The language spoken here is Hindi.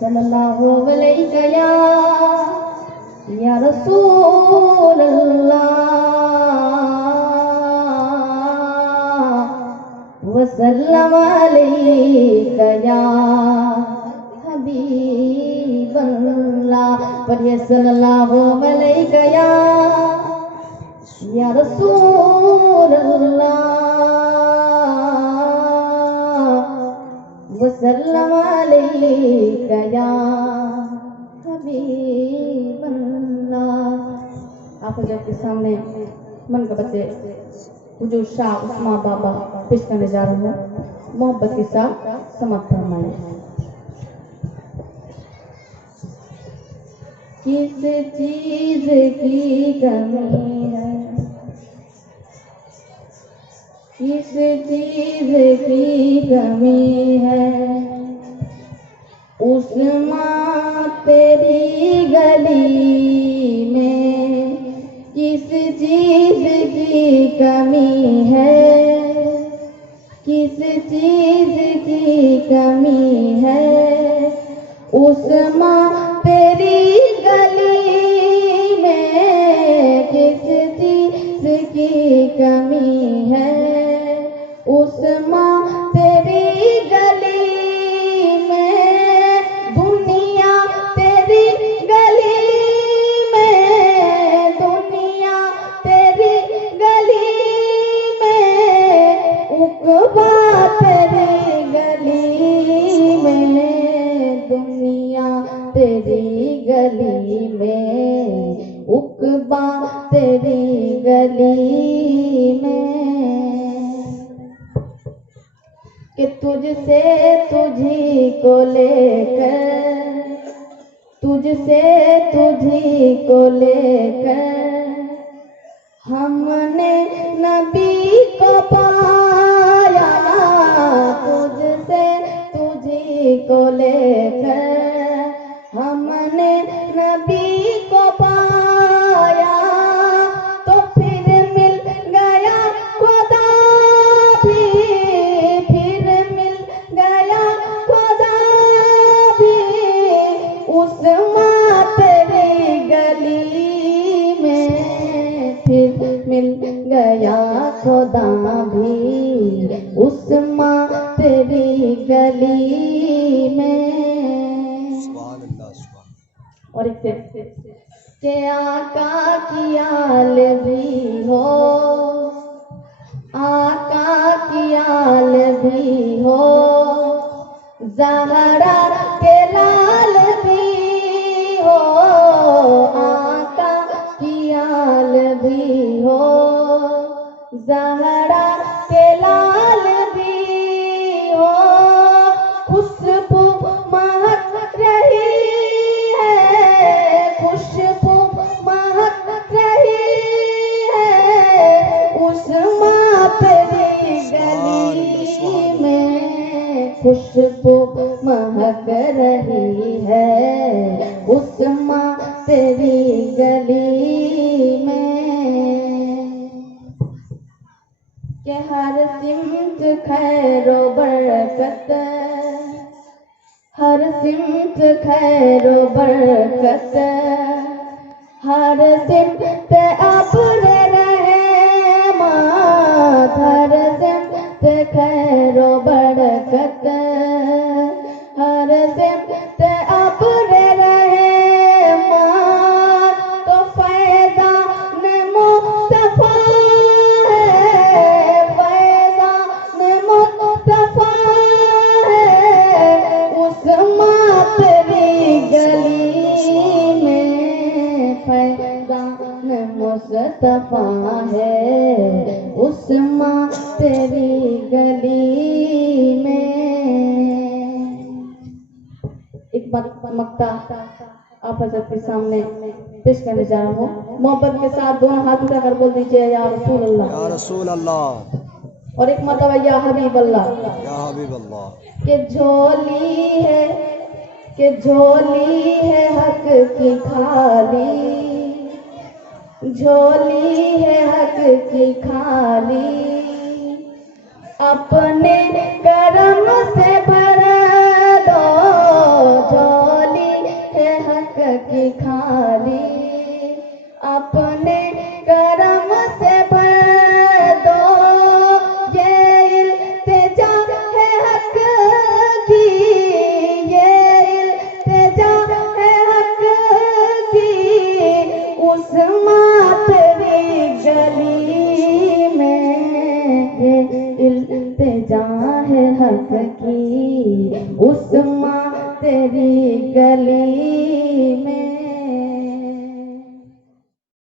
सल्लल्लाहु अलैहि या रसूल अल्लाह वसल्लम अलैका या हबीब अल्लाह। पढ़िए सल्लल्लाहु अलैका या रसूल अल्लाह वसल्लम अलैका या हबीब अल्लाह। आप जब के सामने मन का बच्चे हुजूर शाह उस्मान बाबा पेश करने जा रहे हैं, मोहब्बत के साथ समाप्त फरमाएं। किस चीज की कमी है, किस चीज की कमी है, उस्मान तेरी गली में किस चीज की कमी है, किस चीज की कमी है, उस्मान तेरी गली में किस चीज की कमी है, उस्मान तेरी गली में, दुनिया तेरी गली में, दुनिया तेरी गली में, उक़बा तेरी गली में, दुनिया तेरी गली में, उक़बा तेरी गली में, कि तुझसे तुझी को लेकर, तुझसे तुझी को लेकर हमने नबी को पाया, तुझसे तुझी को लेकर हमने नबी को पाया, तो फिर मिल गया खुदा भी, फिर मिल गया खुदा भी, उस्मान तेरी गली में, फिर मिल गया खुदा भी, उस्मान तेरी गली में। और एक के आका की आल भी हो, आका की आल भी हो, ज़हरा के लाल भी हो, आका की आल भी हो, ज़हरा के लाल भी हो, खुशबू महक रही है, खुशबू महक रही है, उस्मान तेरी गली में, खुशबू महक रही है, उस्मान तेरी गली में, के हर सिमत खैरो बरकत, हर सिमत खैरो बरकत, हर सिमत अब्र रहमत, हर सिमत खैरो बरकत, हर सिमत अब्र रहमत, तो फैज़ान मुस्तफ़ा है, फैज़ान मुस्तफ़ा है, उस्मान तेरी गली में, फैज़ान मुस्तफ़ा है, उस्मान तेरी गली में। एक मक्ता आप हज़रत के सामने पेश करने जा रहा हूँ, मोहब्बत के साथ दोनों हाथ उठाकर बोल दीजिए या रसूल अल्लाह, या रसूल अल्लाह, और एक मरतबा या हबीब अल्लाह। या हबीब अल्लाह, के झोली है, के झोली है हक की खाली, झोली है हक की खाली, अपने करम से भर दो झोली। है हक की उस माँ तेरी गली में